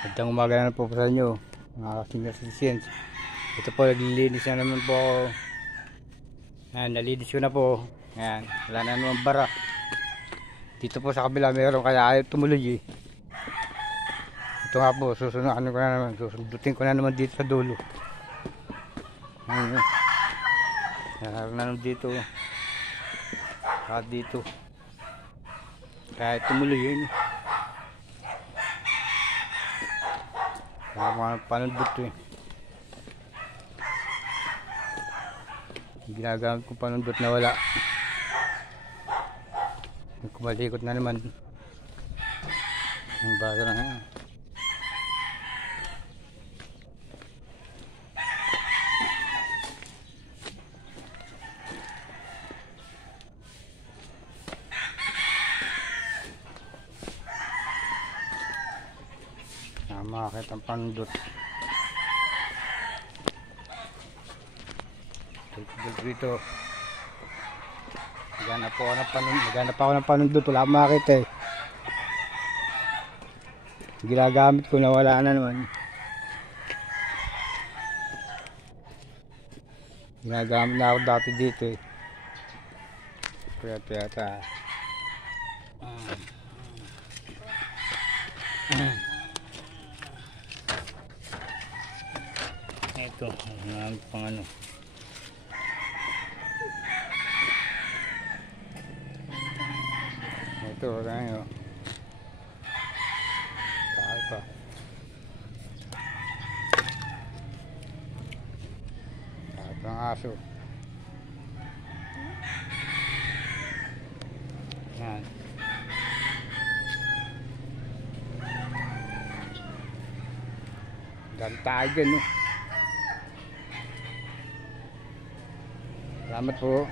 Magandang umaga na po sa inyo, mga senior citizens. Ito po, naglilinis na naman po ako. Ayan, nalinis ko na po. Ayan, wala na naman bara. Dito po sa kabila mayroon, kaya ayaw tumuloy eh. Ito nga po, susunod ko na naman, susundutin ko na naman dito sa dulo. Ayan yun. Naroon na naman dito. Saka dito. Kaya tumuloy yun. Panundot eh. Ginagamit ko panundot na wala. Kumalikot na naman. Ang bago na yan. Makakit ang panundot. Dito. Maghanap ako ng panundot. Wala akong makakita eh. Ginagamit ko na wala na naman. Ginagamit na ako dati dito eh. Kaya ito, pang ano. Ito, tayo. Tayo pa. Tayo pang aso. Yan. Dami tayo dyan, no? Salamat po.